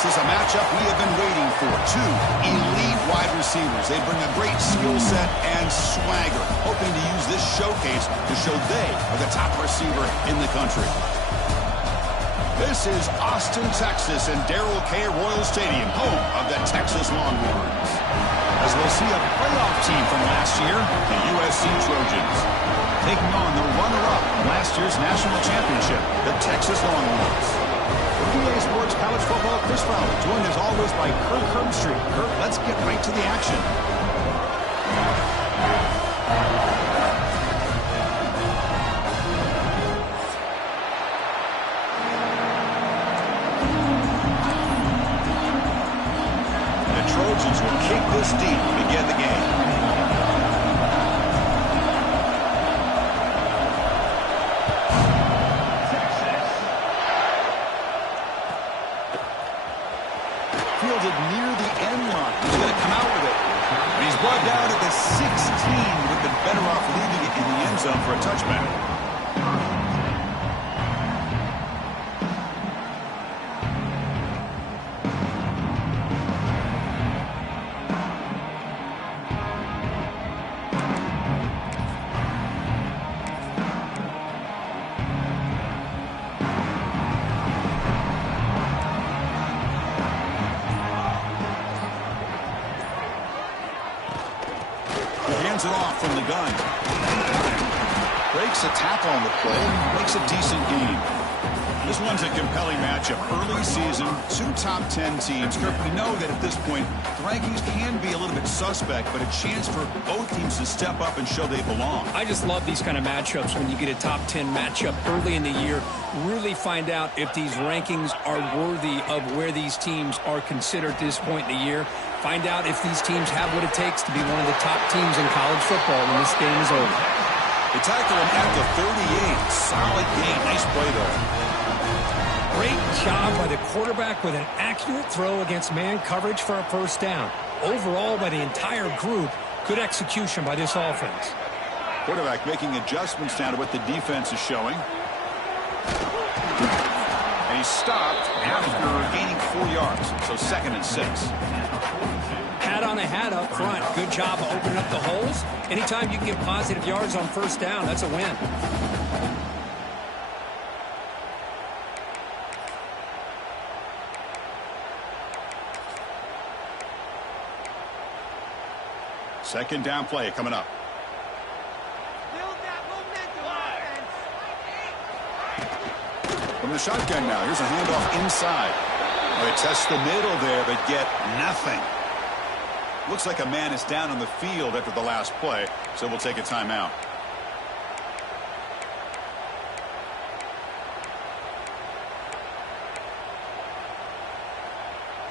This is a matchup we have been waiting for. Two elite wide receivers. They bring a great skill set and swagger, hoping to use this showcase to show they are the top receiver in the country. This is Austin, Texas, and Darrell K. Royal Stadium, home of the Texas Longhorns. As we'll see a playoff team from last year, the USC Trojans, taking on the runner-up from last year's national championship, the Texas Longhorns. For EA Sports College Football, Chris Fowler, joined as always by Kirk Herbstreit. Kirk, let's get right to the action. The Trojans will kick this deep to begin the game. Fielded near the end line. He's going to come out with it. And he's brought down at the 16. Would have been better off leaving it in the end zone for a touchback. Hands it off from the gun. Breaks a tackle on the play. Makes a decent gain. This one's a compelling matchup. Early season, two top 10 teams. Kirk, we know that at this point, the rankings can be a little bit suspect, but a chance for both teams to step up and show they belong. I just love these kind of matchups when you get a top 10 matchup early in the year. Really find out if these rankings are worthy of where these teams are considered at this point in the year. Find out if these teams have what it takes to be one of the top teams in college football when this game is over. They tackle him at the 38. Solid gain. Nice play, though. Great job by the quarterback with an accurate throw against man coverage for a first down. Overall, by the entire group, good execution by this offense. Quarterback making adjustments now to what the defense is showing. And he stopped after gaining 4 yards, so 2nd and 6. Hat on a hat up front. Good job of opening up the holes. Anytime you can get positive yards on first down, that's a win. Second down play coming up. From the shotgun now, here's a handoff inside. They test the middle there, but get nothing. Looks like a man is down on the field after the last play, so we'll take a timeout.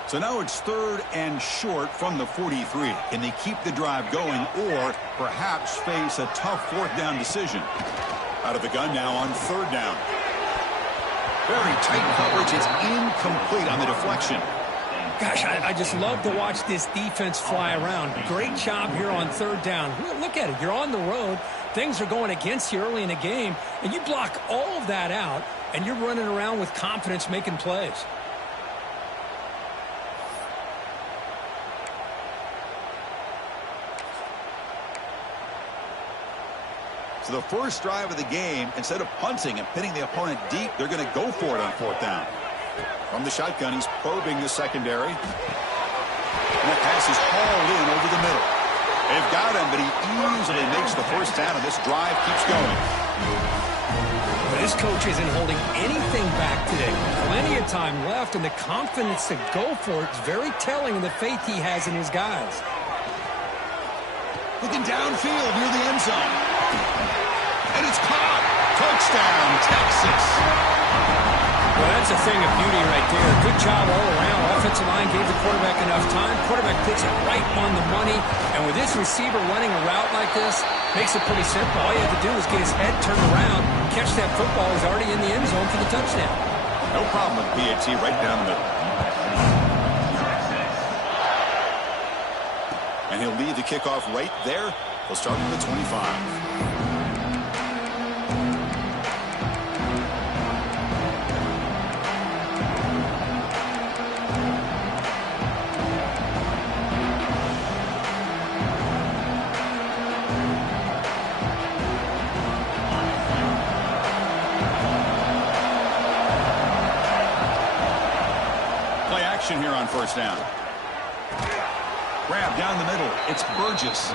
So now it's 3rd and short from the 43. Can they keep the drive going or perhaps face a tough 4th down decision? Out of the gun now on 3rd down. Very tight coverage. It's incomplete on the deflection. Gosh, I just love to watch this defense fly around. Great job here on 3rd down. Look at it. You're on the road. Things are going against you early in the game, and you block all of that out, and you're running around with confidence making plays. So the first drive of the game, instead of punting and pinning the opponent deep, they're going to go for it on 4th down. From the shotgun, he's probing the secondary. And that pass is hauled in over the middle. They've got him, but he easily makes the first down, and this drive keeps going. But this coach isn't holding anything back today. Plenty of time left, and the confidence to go for it is very telling of the faith he has in his guys. Looking downfield near the end zone. And it's caught. Touchdown, Texas. Well, that's a thing of beauty right there. Good job all around. Offensive line gave the quarterback enough time. Quarterback puts it right on the money. And with this receiver running a route like this, makes it pretty simple. All you have to do is get his head turned around, catch that football. He's already in the end zone for the touchdown. No problem with PAT right down the middle. And he'll lead the kickoff right there. He'll start with the 25. here on first down. Grab down the middle. It's Burgess.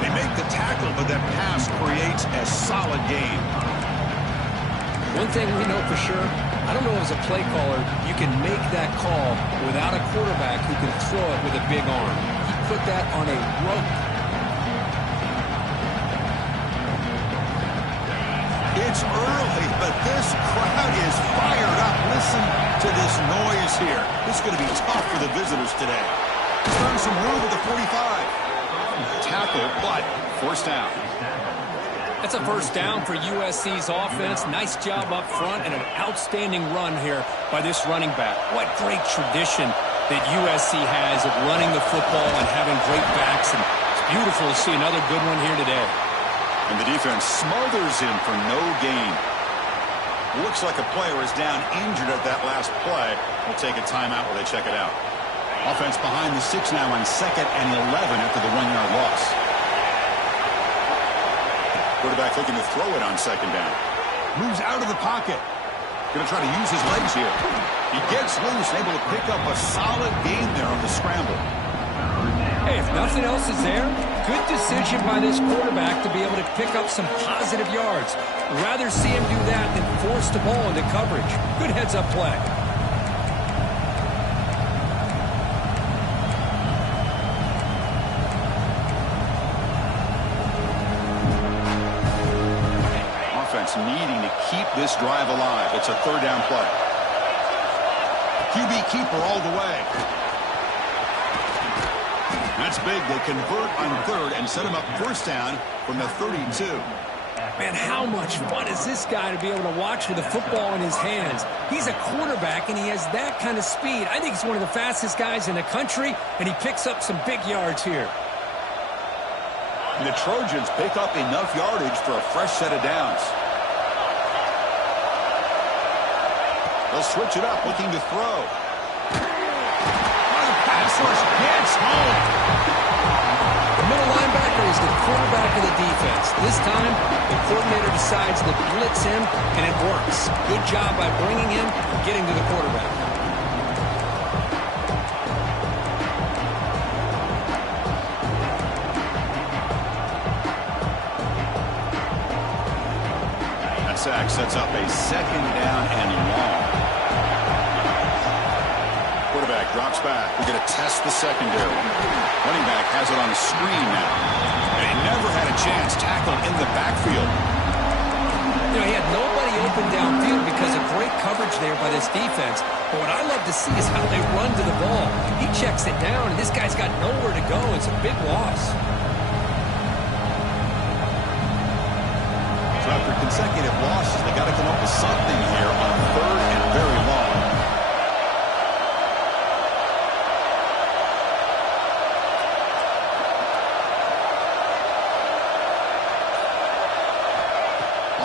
They make the tackle, but that pass creates a solid gain. One thing we know for sure, I don't know as a play caller, you can make that call without a quarterback who can throw it with a big arm. He put that on a rope. It's early, but this crowd is fired up. Listen to this noise here. This is going to be tough for the visitors today. He's found some room at the 45. Tackle, but first down. That's a first down for USC's offense. Nice job up front and an outstanding run here by this running back. What great tradition that USC has of running the football and having great backs. And it's beautiful to see another good one here today. And the defense smothers him for no gain. Looks like a player is down injured at that last play. We'll take a timeout while they check it out. Offense behind the 6 now on 2nd and 11 after the 1-yard loss. Quarterback looking to throw it on 2nd down. Moves out of the pocket. Going to try to use his legs here. He gets loose, able to pick up a solid gain there on the scramble. Hey, if nothing else is there, good decision by this quarterback to be able to pick up some positive yards. Rather see him do that than force the ball into coverage. Good heads-up play. Offense needing to keep this drive alive. It's a 3rd down play. QB keeper all the way. That's big. They convert on 3rd and set him up first down from the 32. Man, how much fun is this guy to be able to watch with the football in his hands? He's a quarterback, and he has that kind of speed. I think he's one of the fastest guys in the country, and he picks up some big yards here. The Trojans pick up enough yardage for a fresh set of downs. They'll switch it up, looking to throw. Pass rush gets home. The middle linebacker is the quarterback of the defense. This time, the coordinator decides to blitz him, and it works. Good job by bringing him and getting to the quarterback. That sack sets up a 2nd down and long. Quarterback drops back. We're going to test the secondary. Running back has it on the screen now. And he never had a chance tackled in the backfield. You know, he had nobody open downfield because of great coverage there by this defense. But what I love to see is how they run to the ball. He checks it down, and this guy's got nowhere to go. It's a big loss. So after consecutive losses, they got to come up with something here on 3rd and very long.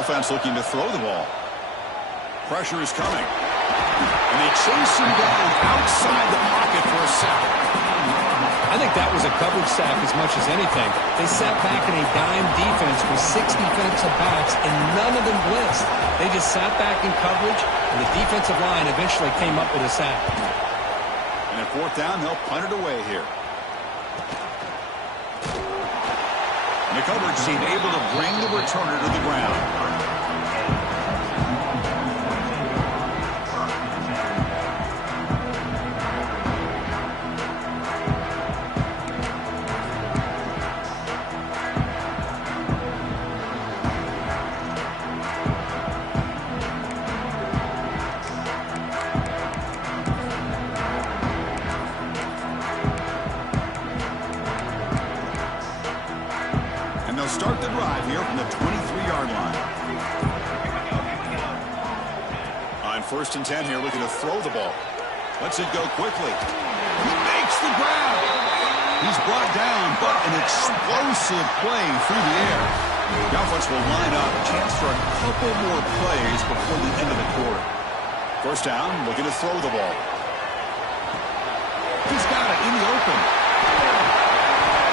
Offense looking to throw the ball. Pressure is coming. And they chase him down outside the pocket for a sack. I think that was a coverage sack as much as anything. They sat back in a dime defense with 6 defensive backs, and none of them blitzed. They just sat back in coverage, and the defensive line eventually came up with a sack. And at 4th down, they'll punt it away here. And the coverage team able to bring the returner to the ground. Start the drive here from the 23-yard line. On 1st and 10 here, looking to throw the ball. Lets it go quickly. He makes the grab. He's brought down, but an explosive play through the air. The offense will line up. A chance for a couple more plays before the end of the quarter. First down, looking to throw the ball. He's got it in the open.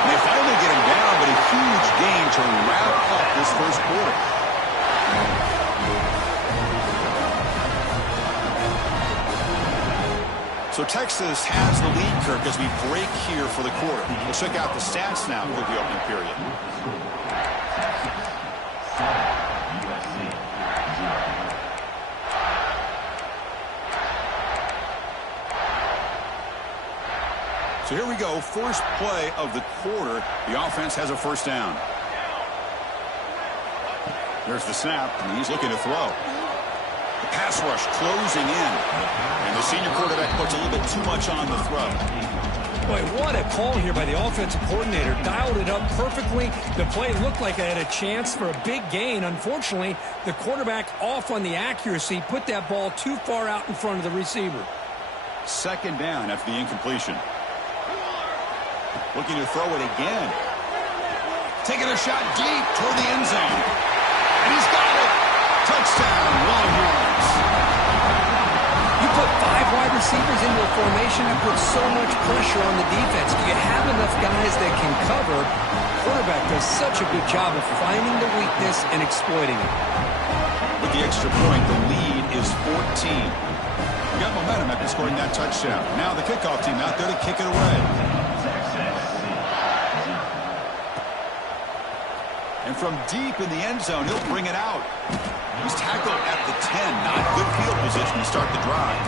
They finally get him down, but a huge gain to wrap up this first quarter. So Texas has the lead, Kirk, as we break here for the quarter. We'll check out the stats now for the opening period. So here we go, first play of the quarter. The offense has a first down. There's the snap, and he's looking to throw. The pass rush closing in. And the senior quarterback puts a little bit too much on the throw. Boy, what a call here by the offensive coordinator. Dialed it up perfectly. The play looked like it had a chance for a big gain. Unfortunately, the quarterback off on the accuracy, put that ball too far out in front of the receiver. Second down after the incompletion. Looking to throw it again. Taking a shot deep toward the end zone. And he's got it. Touchdown, Longhorns. You put 5 wide receivers into a formation, you put so much pressure on the defense. Do you have enough guys that can cover? The quarterback does such a good job of finding the weakness and exploiting it. With the extra point, the lead is 14. We got momentum after scoring that touchdown. Now the kickoff team out there to kick it away. And from deep in the end zone, he'll bring it out. He's tackled at the 10. Not good field position to start the drive.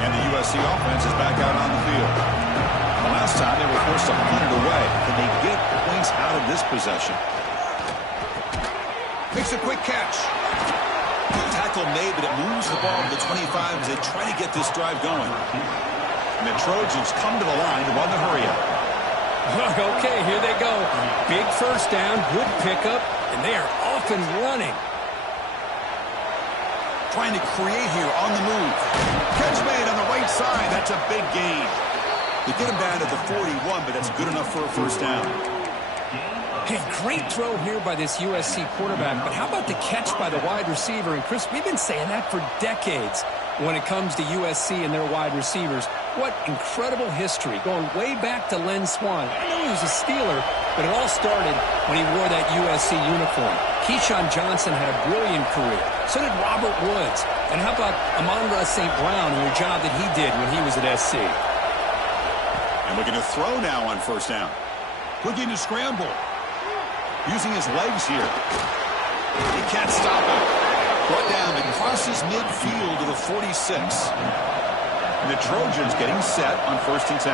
And the USC offense is back out on the field. The last time they were forced to punt it away. Can they get points out of this possession? Makes a quick catch. Tackle made, but it moves the ball to the 25 as they try to get this drive going. And the Trojans come to the line to run the hurry-up. Okay, here they go. Big first down, good pickup, and they are off and running. Trying to create here on the move. Catch made on the right side. That's a big gain. They get him down to the 41, but that's good enough for a first down. Hey, great throw here by this USC quarterback, but how about the catch by the wide receiver? And, Chris, we've been saying that for decades when it comes to USC and their wide receivers. What incredible history, going way back to Len Swan. I know he was a Steeler, but it all started when he wore that USC uniform. Keyshawn Johnson had a brilliant career. So did Robert Woods. And how about Amon-Ra St. Brown and the job that he did when he was at SC? And looking to throw now on first down. Looking to scramble. Using his legs here. He can't stop it. Brought down and crosses midfield to the 46. And the Trojans getting set on 1st and 10.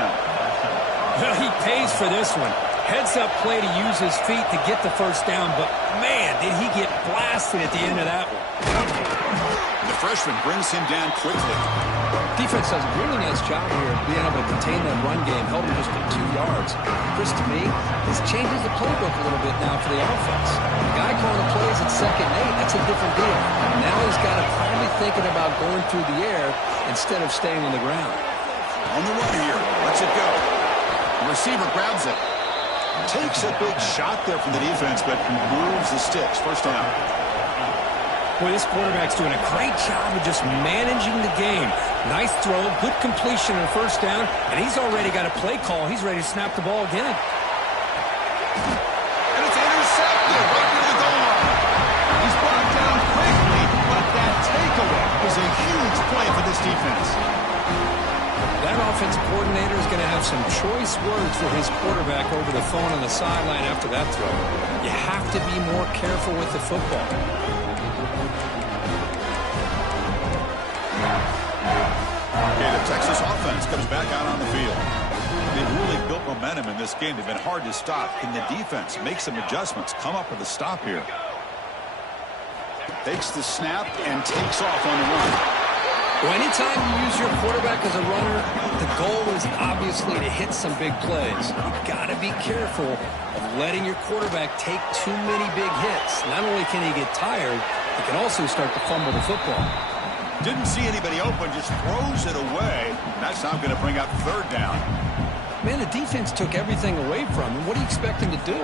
Well, he pays for this one. Heads-up play to use his feet to get the first down, but, man, did he get blasted at the end of that one. The freshman brings him down quickly. Defense does a really nice job here of being able to contain that run game, held him just at 2 yards. Chris, to me, this changes the playbook a little bit now for the offense. The guy calling the plays at 2nd and 8, that's a different deal. Now he's got to probably thinking about going through the air instead of staying on the ground. On the run here, lets it go. The receiver grabs it. Takes a big shot there from the defense, but moves the sticks. First down. Boy, this quarterback's doing a great job of just managing the game. Nice throw, good completion on first down, and he's already got a play call. He's ready to snap the ball again. And it's intercepted right near the goal line. He's brought down quickly, but that takeaway is a huge play for this defense. That offensive coordinator is going to have some choice words for his quarterback over the phone on the sideline after that throw. You have to be more careful with the football. Okay, the Texas offense comes back out on the field. They've really built momentum in this game. They've been hard to stop. Can the defense make some adjustments, come up with a stop here? Takes the snap and takes off on the run. Well, anytime you use your quarterback as a runner, the goal is obviously to hit some big plays. You've got to be careful of letting your quarterback take too many big hits. Not only can he get tired, he can also start to fumble the football. Didn't see anybody open, just throws it away. That's now going to bring up 3rd down. Man, the defense took everything away from him. What do you expect him to do?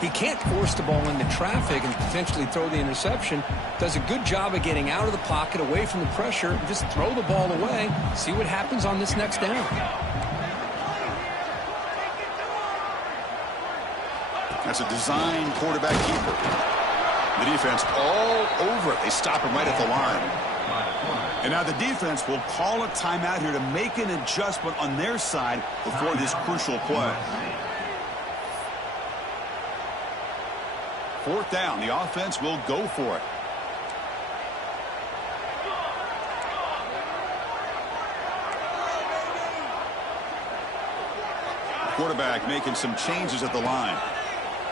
He can't force the ball into traffic and potentially throw the interception. Does a good job of getting out of the pocket, away from the pressure, and just throw the ball away. See what happens on this next down. That's a design quarterback keeper. The defense all over it. They stop him right at the line. And now the defense will call a timeout here to make an adjustment on their side before this crucial play. Fourth down, the offense will go for it. Quarterback making some changes at the line.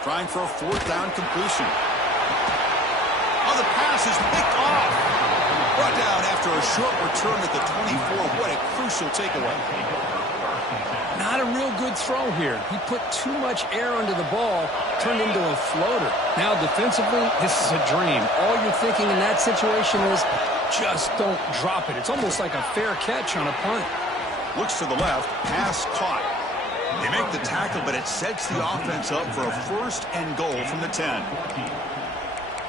Trying for a fourth down completion. Oh, the pass is picked off. Brought down after a short return at the 24. What a crucial takeaway. Not a real good throw here. He put too much air under the ball, turned into a floater. Now defensively, this is a dream. All you're thinking in that situation is just don't drop it. It's almost like a fair catch on a punt. Looks to the left, pass caught. They make the tackle, but it sets the offense up for a first and goal from the 10.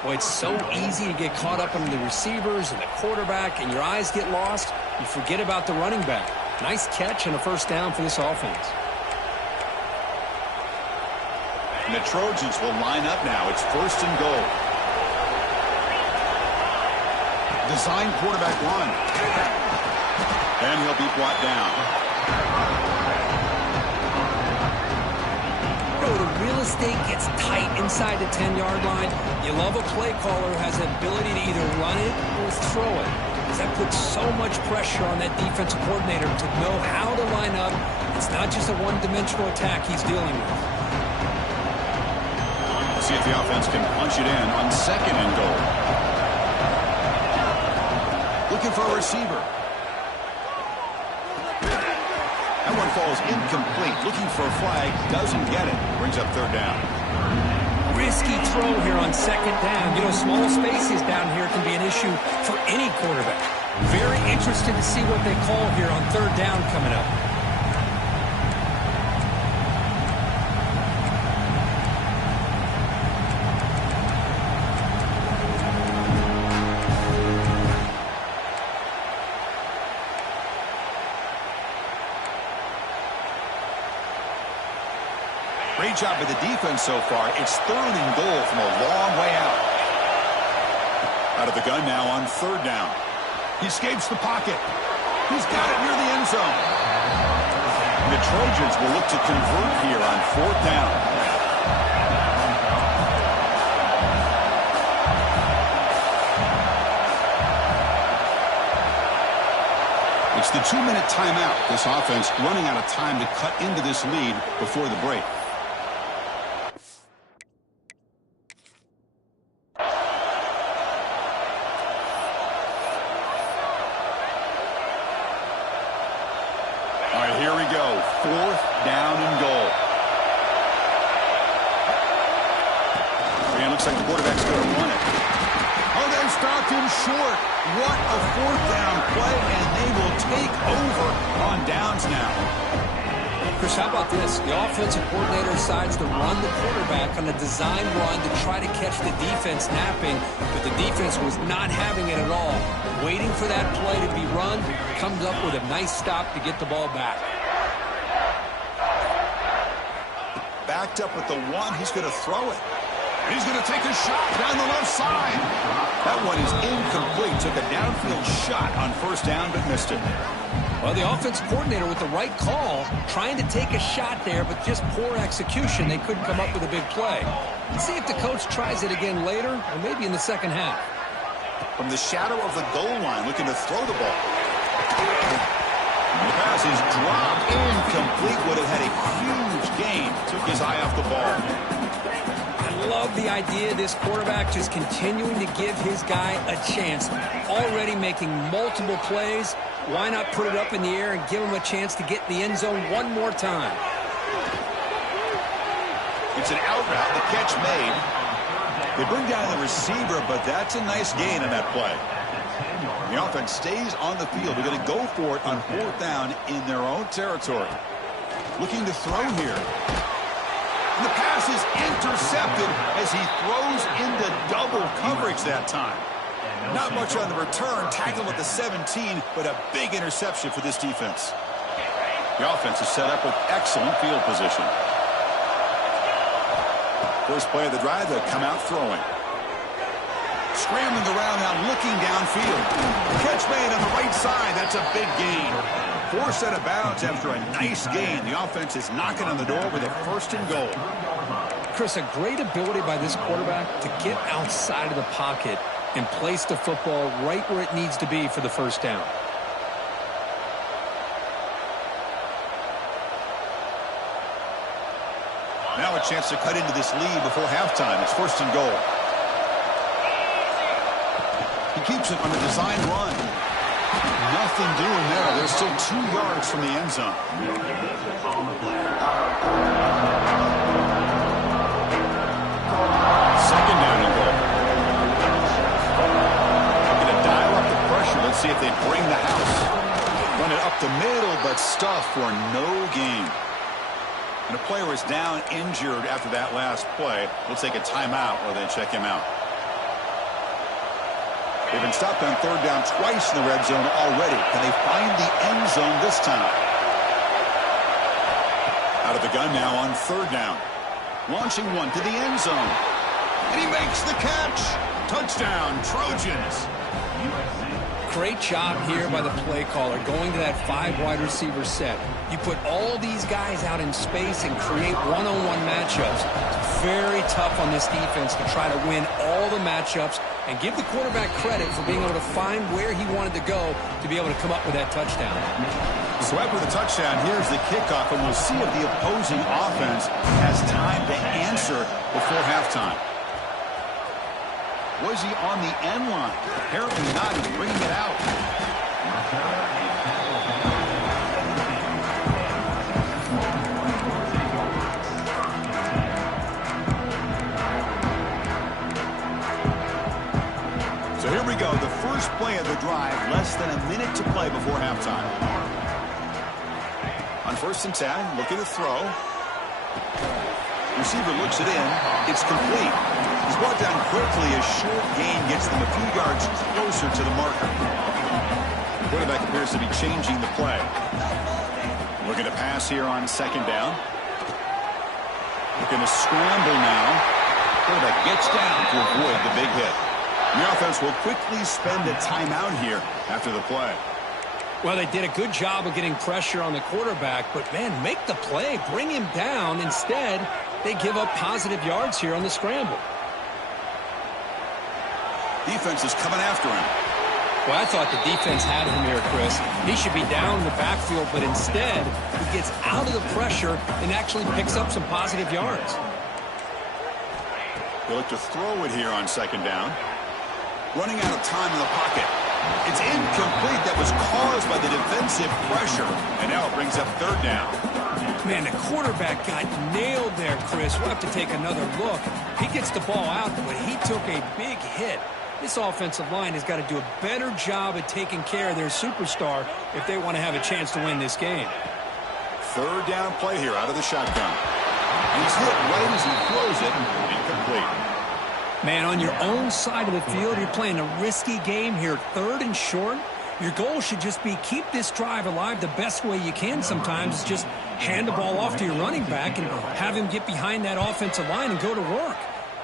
Boy, it's so easy to get caught up on the receivers and the quarterback, and your eyes get lost. You forget about the running back. Nice catch and a first down for this offense. And the Trojans will line up now. It's first and goal. Design quarterback run. And he'll be brought down. The real estate gets tight inside the 10-yard line. You love a play caller who has the ability to either run it or throw it. Because that puts so much pressure on that defensive coordinator to know how to line up. It's not just a one-dimensional attack he's dealing with. See if the offense can punch it in on second and goal. Looking for a receiver. That one falls incomplete. Looking for a flag. Doesn't get it. Brings up third down. Risky throw here on second down. You know, small spaces down here can be an issue for any quarterback. Very interested to see what they call here on third down coming up. Great job by the defense so far. It's third and goal from a long way out. Out of the gun now on third down. He escapes the pocket. He's got it near the end zone. The Trojans will look to convert here on fourth down. It's the 2-minute timeout. This offense running out of time to cut into this lead before the break. Here we go. Fourth down and goal. And looks like the quarterback's going to run it. Oh, they stopped him short. What a fourth down play, and they will take over on downs now. Chris, how about this? The offensive coordinator decides to run the quarterback on a design run to try to catch the defense napping, but the defense was not having it at all. Waiting for that play to be run, comes up with a nice stop to get the ball back. Backed up with the one, he's going to throw it. He's going to take a shot down the left side. That one is incomplete. Took a downfield shot on first down, but missed it. Well, the offensive coordinator with the right call, trying to take a shot there, but just poor execution. They couldn't come up with a big play. Let's see if the coach tries it again later, or maybe in the second half. From the shadow of the goal line, looking to throw the ball. The pass is dropped incomplete. Would have had a huge gain. Took his eye off the ball. I love the idea of this quarterback just continuing to give his guy a chance. Already making multiple plays. Why not put it up in the air and give him a chance to get in the end zone one more time? It's an out route. The catch made. They bring down the receiver, but that's a nice gain on that play. The offense stays on the field. They're going to go for it on fourth down in their own territory. Looking to throw here. And the pass is intercepted as he throws into double coverage that time. Not much on the return. Tackled at the 17, but a big interception for this defense. The offense is set up with excellent field position. First play of the drive, they'll come out throwing. Scrambling around now, looking downfield. Catch made on the right side. That's a big gain. Forced out of bounds after a nice gain. The offense is knocking on the door with a 1st and goal. Chris, a great ability by this quarterback to get outside of the pocket and place the football right where it needs to be for the 1st down. Now a chance to cut into this lead before halftime. It's 1st and goal. He keeps it on the design run. Nothing doing there. They're still 2 yards from the end zone. Second down and goal. Looking to dial up the pressure. Let's see if they bring the house. Run it up the middle, but stuff for no gain. And a player is down injured after that last play. We'll take a timeout or then check him out. They've been stopped on 3rd down twice in the red zone already. Can they find the end zone this time? Out of the gun now on 3rd down. Launching one to the end zone. And he makes the catch. Touchdown, Trojans. Great job here by the play caller going to that 5 wide receiver set. You put all these guys out in space and create one-on-one matchups. It's very tough on this defense to try to win all the matchups and give the quarterback credit for being able to find where he wanted to go to be able to come up with that touchdown. So after the touchdown, here's the kickoff, and we'll see if the opposing offense has time to answer before halftime. Was he on the end line? Apparently not. He's bringing it out. So here we go. The first play of the drive. Less than a minute to play before halftime. On 1st and 10, looking to throw. Receiver looks it in. It's complete. He's brought down quickly. A short gain gets them a few yards closer to the marker. The quarterback appears to be changing the play. Looking to pass here on 2nd down. Looking to scramble now. Quarterback gets down to avoid the big hit. The offense will quickly spend a timeout here after the play. Well, they did a good job of getting pressure on the quarterback, but, man, make the play. Bring him down. Instead, they give up positive yards here on the scramble. Defense is coming after him. Well, I thought the defense had him here, Chris. He should be down in the backfield, but instead, he gets out of the pressure and actually picks up some positive yards. They look to throw it here on 2nd down. Running out of time in the pocket. It's incomplete. That was caused by the defensive pressure. And now it brings up 3rd down. Man, the quarterback got nailed there, Chris. We'll have to take another look. He gets the ball out, but he took a big hit. This offensive line has got to do a better job at taking care of their superstar if they want to have a chance to win this game. 3rd down play here out of the shotgun. He's hit right as he throws it. Incomplete. Man, on your own side of the field, you're playing a risky game here, 3rd and short. Your goal should just be keep this drive alive the best way you can sometimes. Is just hand the ball off to your running back and have him get behind that offensive line and go to work.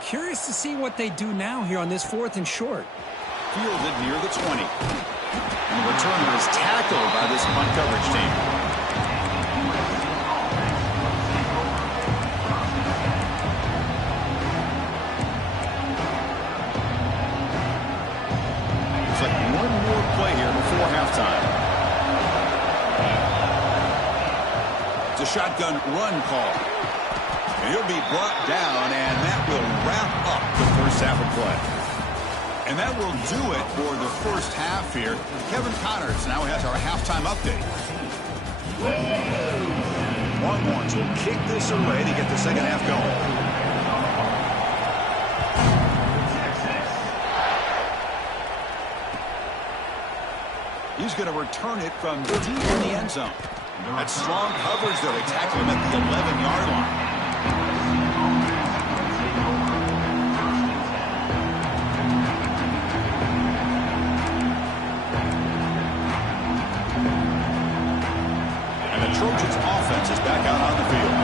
Curious to see what they do now here on this 4th and short. Fielded near the 20. And the returner is tackled by this punt coverage team. Play here before halftime. It's a shotgun run call. And he'll be brought down, and that will wrap up the first half of play. And that will do it for the first half here. Kevin Connors now has our halftime update. Longhorns will kick this away to get the second half going. He's going to return it from deep in the end zone. That's strong coverage, though. They tackle him at the 11-yard line. And the Trojans' offense is back out on the field.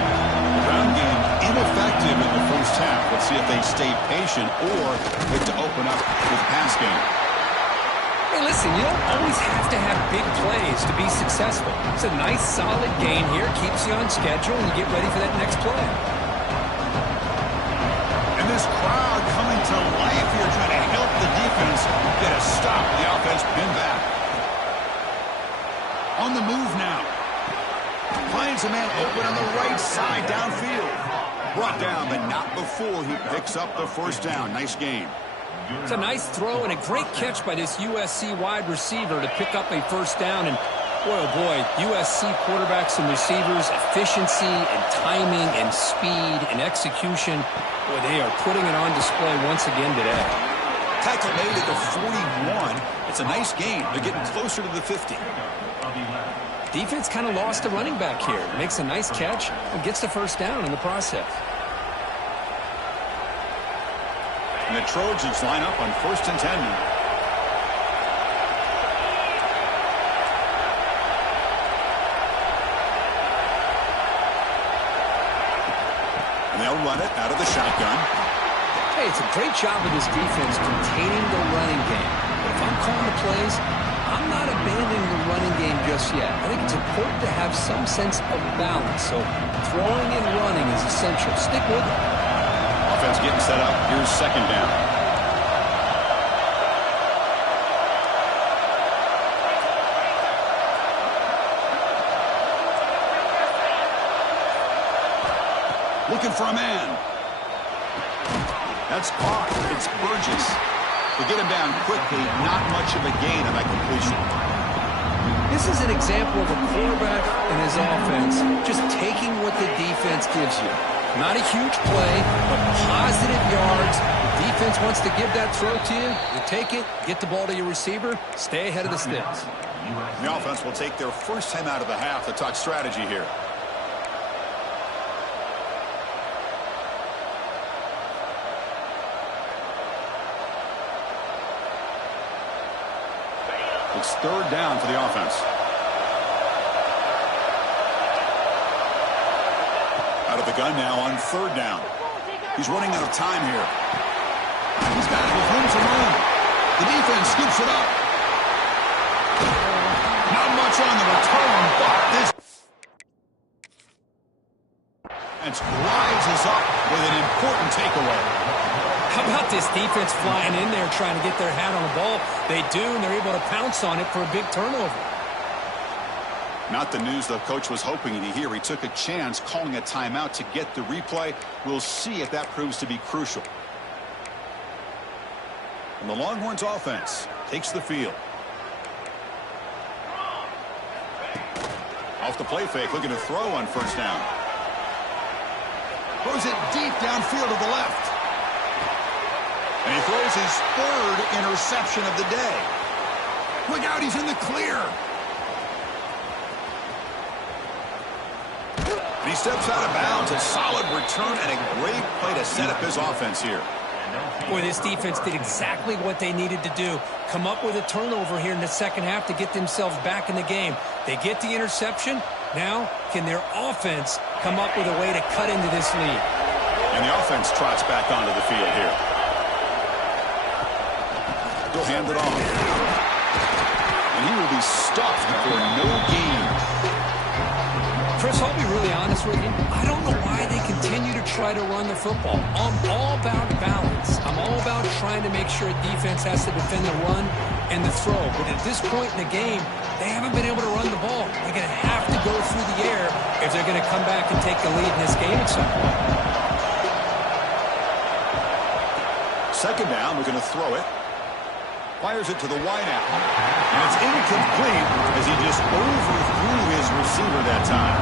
The ground game in been effective in the first half. Let's see if they stay patient or look to open up with the pass game. Hey, listen, you don't always have to have big plays to be successful. It's a nice, solid gain here. Keeps you on schedule, and you get ready for that next play. And this crowd coming to life here, trying to help the defense get a stop. The offense pinned back. On the move now. Finds a man open on the right side downfield. Brought down, but not before he picks up the first down. Nice game. It's a nice throw and a great catch by this USC wide receiver to pick up a first down. And boy, oh boy, USC quarterbacks and receivers, efficiency and timing and speed and execution. Boy, they are putting it on display once again today. Tackle made at the 41. It's a nice gain. They're getting closer to the 50. Defense kind of lost the running back here. Makes a nice catch and gets the first down in the process. And the Trojans line up on 1st and 10 now. And they'll run it out of the shotgun. Hey, it's a great job of this defense containing the running game. But if I'm calling the plays, I'm not abandoning the running game just yet. I think it's important to have some sense of balance. So throwing and running is essential. Stick with it. Offense getting set up. Here's 2nd down. Looking for a man. That's caught. It's Burgess. They get him down quickly. Not much of a gain on that completion. This is an example of a quarterback and his offense just taking what the defense gives you. Not a huge play, but positive yards. The defense wants to give that throw to you. You take it, get the ball to your receiver, stay ahead of the sticks. The offense will take their first time out of the half to talk strategy here. It's 3rd down for the offense. Out of the gun now on 3rd down. He's running out of time here. He's got it with room to run. The defense scoops it up. Not much on the return, but this defense rises up with an important takeaway. How about this defense flying in there trying to get their hat on the ball? They do, and they're able to pounce on it for a big turnover. Not the news the coach was hoping to hear. He took a chance calling a timeout to get the replay. We'll see if that proves to be crucial. And the Longhorns offense takes the field. Off the play fake, looking to throw on 1st down. Throws it deep downfield to the left. And he throws his 3rd interception of the day. Look out, he's in the clear. And he steps out of bounds. A solid return and a great play to set up his offense here. Boy, this defense did exactly what they needed to do. Come up with a turnover here in the second half to get themselves back in the game. They get the interception. Now, can their offense come up with a way to cut into this lead? And the offense trots back onto the field here. He'll hand it off. And he will be stuffed for no gain. Chris, I'll be really honest with you. I don't know why they continue to try to run the football. I'm all about balance. I'm all about trying to make sure a defense has to defend the run and the throw. But at this point in the game, they haven't been able to run the ball. They're going to have to go through the air if they're going to come back and take the lead in this game at some point. 2nd down, we're going to throw it. Fires it to the wideout. And it's incomplete as he just overthrew his receiver that time.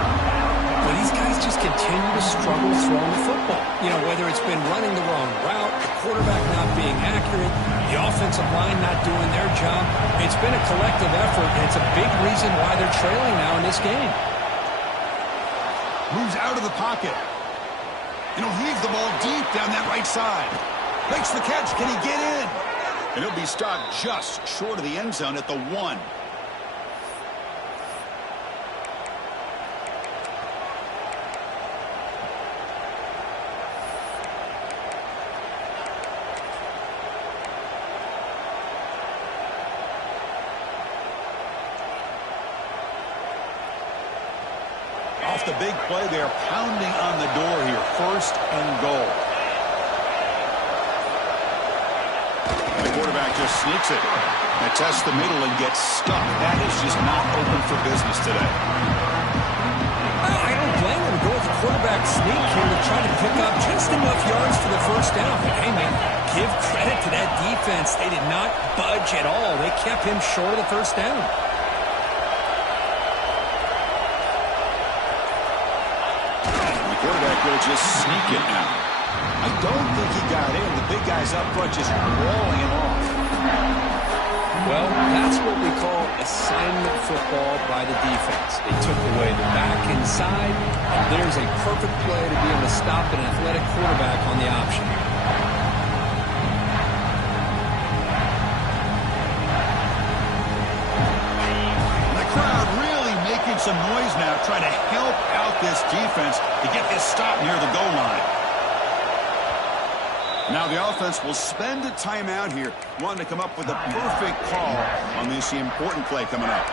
Well, these guys just continue to struggle throwing the football. You know, whether it's been running the wrong route, the quarterback not being accurate, the offensive line not doing their job. It's been a collective effort, and it's a big reason why they're trailing now in this game. Moves out of the pocket. And he'll heave the ball deep down that right side. Makes the catch. Can he get in? And he'll be stopped just short of the end zone at the 1. Off the big play, they are pounding on the door here. 1st and goal. The quarterback just sneaks it. They test the middle and gets stuck. That is just not open for business today. I don't blame them to go with the quarterback sneak here to try to pick up just enough yards for the 1st down. But hey, man, give credit to that defense. They did not budge at all. They kept him short of the 1st down. The quarterback will just sneak it now. I don't think he got in. The big guys up front just rolling him off. Well, that's what we call assignment football by the defense. They took away the back inside, and there's a perfect play to be able to stop an athletic quarterback on the option. And the crowd really making some noise now, trying to help out this defense to get this stop near the goal line. Now the offense will spend a timeout here, wanting to come up with a perfect call on this important play coming up.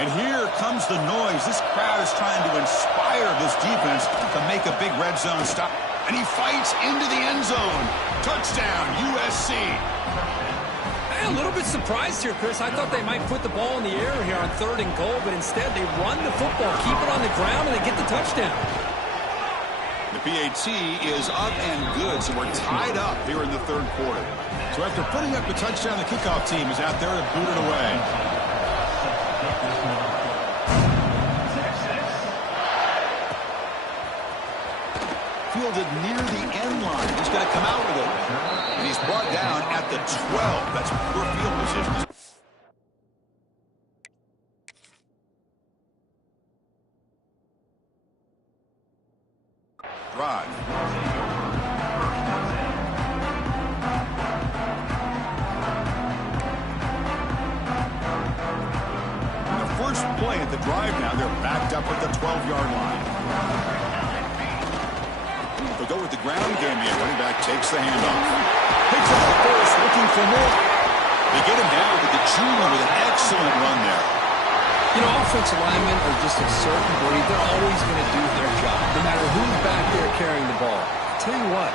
And here comes the noise. This crowd is trying to inspire this defense to make a big red zone stop. And he fights into the end zone. Touchdown, USC. A little bit surprised here, Chris. I thought they might put the ball in the air here on 3rd and goal, but instead they run the football, keep it on the ground, and they get the touchdown. The PAT is up and good, so we're tied up here in the 3rd quarter. So after putting up the touchdown, the kickoff team is out there to boot it away. Fielded near the end line. He's going to come out with it. And he's brought down at the 12. That's poor field position. Drive. And the first play at the drive now, they're backed up at the 12-yard line. They'll go with the ground game here. Running back takes the handoff. Picks up the first, looking for more. They get him down with the junior with an excellent run there. You know, offensive linemen are just a certain breed. They're always going to do their job, no matter who's back there carrying the ball. I'll tell you what,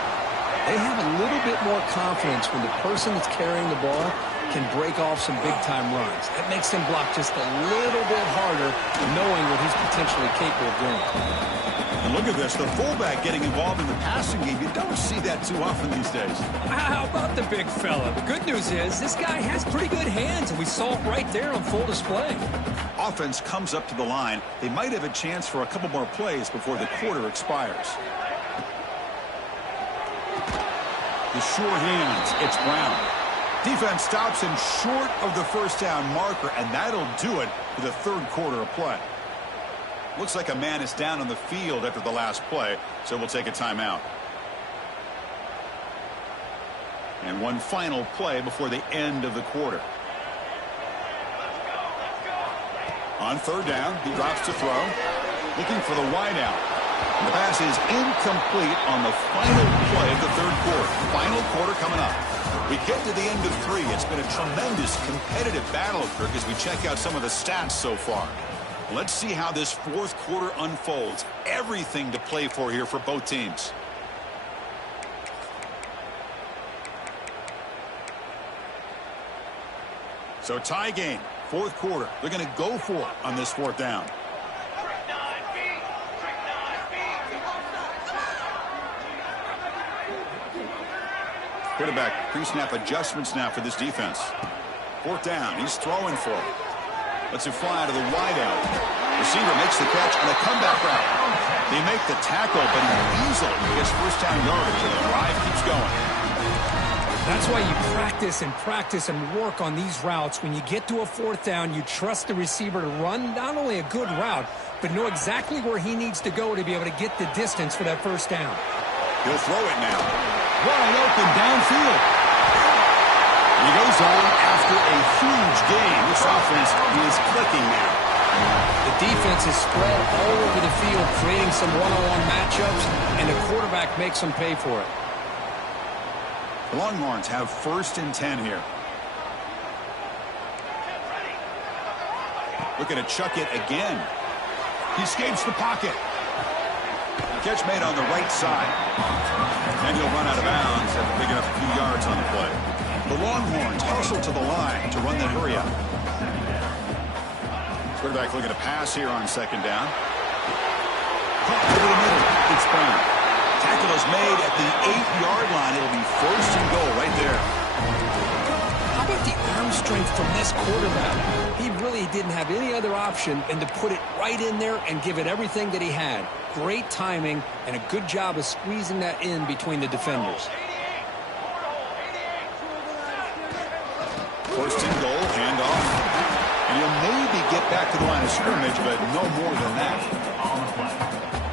they have a little bit more confidence when the person that's carrying the ball can break off some big-time runs. That makes them block just a little bit harder, knowing what he's potentially capable of doing. And look at this, the fullback getting involved in the passing game. You don't see that too often these days. How about the big fella? The good news is this guy has pretty good hands, and we saw it right there on full display. Offense comes up to the line. They might have a chance for a couple more plays before the quarter expires. The sure hands, it's Brown. Defense stops him short of the 1st down marker, and that'll do it for the 3rd quarter of play. Looks like a man is down on the field after the last play, so we'll take a timeout. And one final play before the end of the quarter. On 3rd down, he drops to throw, looking for the wideout. And the pass is incomplete on the final play of the 3rd quarter. Final quarter coming up. We get to the end of 3. It's been a tremendous competitive battle, Kirk, as we check out some of the stats so far. Let's see how this 4th quarter unfolds. Everything to play for here for both teams. So tie game, 4th quarter. They're going to go for it on this 4th down. Quarterback pre-snap adjustments now for this defense. 4th down, he's throwing for it. Lets it fly to the wideout. Receiver makes the catch on a comeback route. They make the tackle, but he easily gets 1st down yardage, and the drive keeps going. That's why you practice and work on these routes. When you get to a 4th down, you trust the receiver to run not only a good route, but know exactly where he needs to go to be able to get the distance for that first down. He'll throw it now. Wide open downfield. He goes on after a huge gain. This offense is clicking now. The defense is spread all over the field, creating some one-on-one matchups, and the quarterback makes them pay for it. The Longhorns have 1st and 10 here. Looking to chuck it again. He escapes the pocket. Catch made on the right side. And he'll run out of bounds after picking up a few yards on the play. The Longhorns hustle to the line to run that hurry up. Quarterback looking to pass here on 2nd down. Caught over the middle. It's Brown. Tackle is made at the 8-yard line. It'll be 1st and goal right there. How about the arm strength from this quarterback? He really didn't have any other option than to put it right in there and give it everything that he had. Great timing and a good job of squeezing that in between the defenders. 1st and goal, handoff. And he'll maybe get back to the line of scrimmage, but no more than that.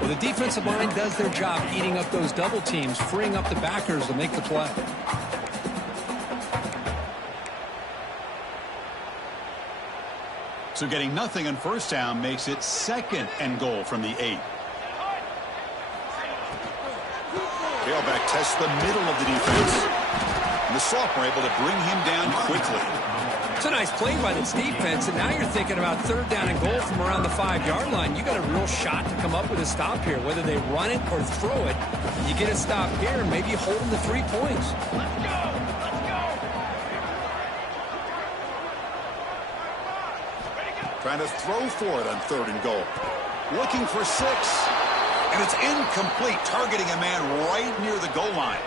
Well, the defensive line does their job eating up those double teams, freeing up the backers to make the play. So getting nothing on 1st down makes it 2nd and goal from the 8. Tailback tests the middle of the defense. And the sophomore able to bring him down quickly. It's a nice play by this defense, and now you're thinking about 3rd down and goal from around the 5-yard line. You got a real shot to come up with a stop here, whether they run it or throw it. You get a stop here, and maybe you hold them to 3 points. Let's go! Trying to throw for it on 3rd and goal. Looking for 6. And it's incomplete, targeting a man right near the goal line.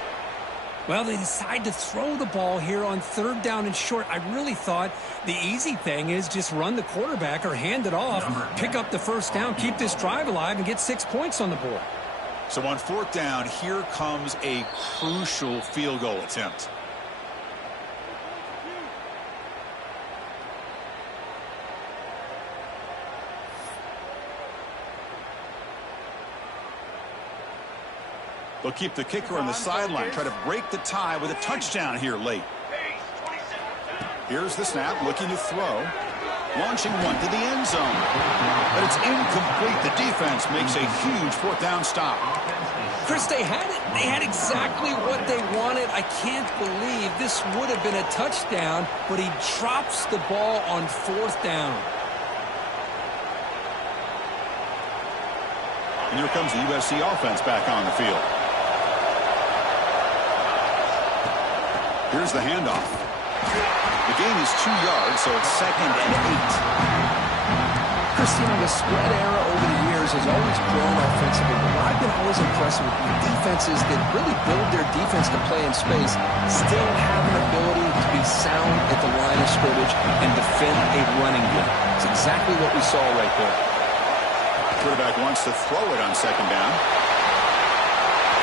Well, they decide to throw the ball here on 3rd down and short. I really thought the easy thing is just run the quarterback or hand it off, pick up the 1st down, keep this drive alive, and get 6 points on the board. So on 4th down, here comes a crucial field goal attempt. They'll keep the kicker on the sideline, try to break the tie with a touchdown here late. Here's the snap, looking to throw. Launching one to the end zone. But it's incomplete. The defense makes a huge 4th down stop. Chris, they had it. They had exactly what they wanted. I can't believe this would have been a touchdown, but he drops the ball on 4th down. And here comes the USC offense back on the field. Here's the handoff. The gain is 2 yards, so it's 2nd and 8. Christina, the spread era over the years has always grown offensively, but what I've been always impressed with defenses that really build their defense to play in space still have an ability to be sound at the line of scrimmage and defend a running game. It's exactly what we saw right there. Quarterback wants to throw it on 2nd down.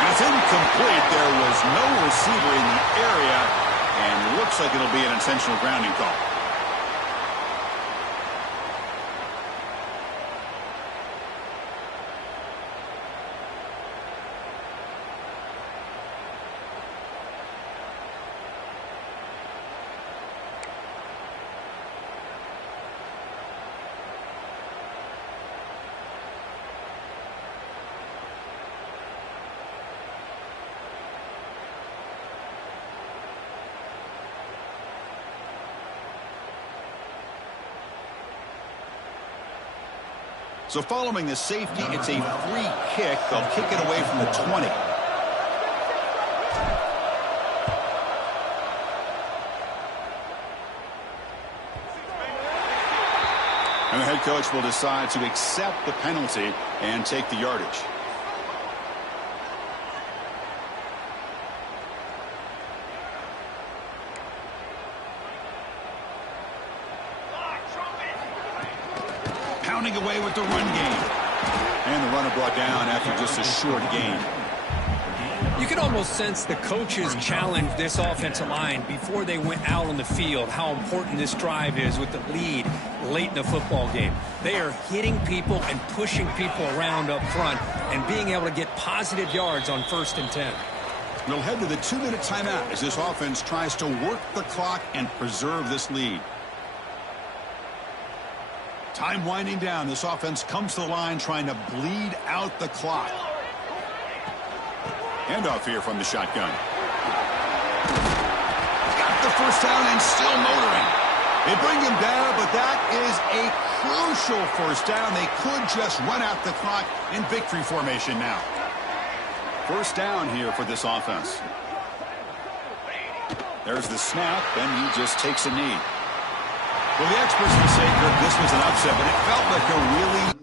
And it's incomplete. There was no receiver in the area, and looks like it'll be an intentional grounding call. So following the safety, it's a free kick. They'll kick it away from the 20. And the head coach will decide to accept the penalty and take the yardage. Pounding away with the run game. And the runner brought down after just a short gain. You can almost sense the coaches challenge this offensive line before they went out on the field, how important this drive is with the lead late in the football game. They are hitting people and pushing people around up front and being able to get positive yards on 1st and 10. We'll head to the 2-minute timeout as this offense tries to work the clock and preserve this lead. Time winding down. This offense comes to the line trying to bleed out the clock. Handoff here from the shotgun. Got the first down and still motoring. They bring him down, but that is a crucial first down. They could just run out the clock in victory formation now. First down here for this offense. There's the snap, and he just takes a knee. Well, the experts will say, Kirk, this was an upset, but it felt like a really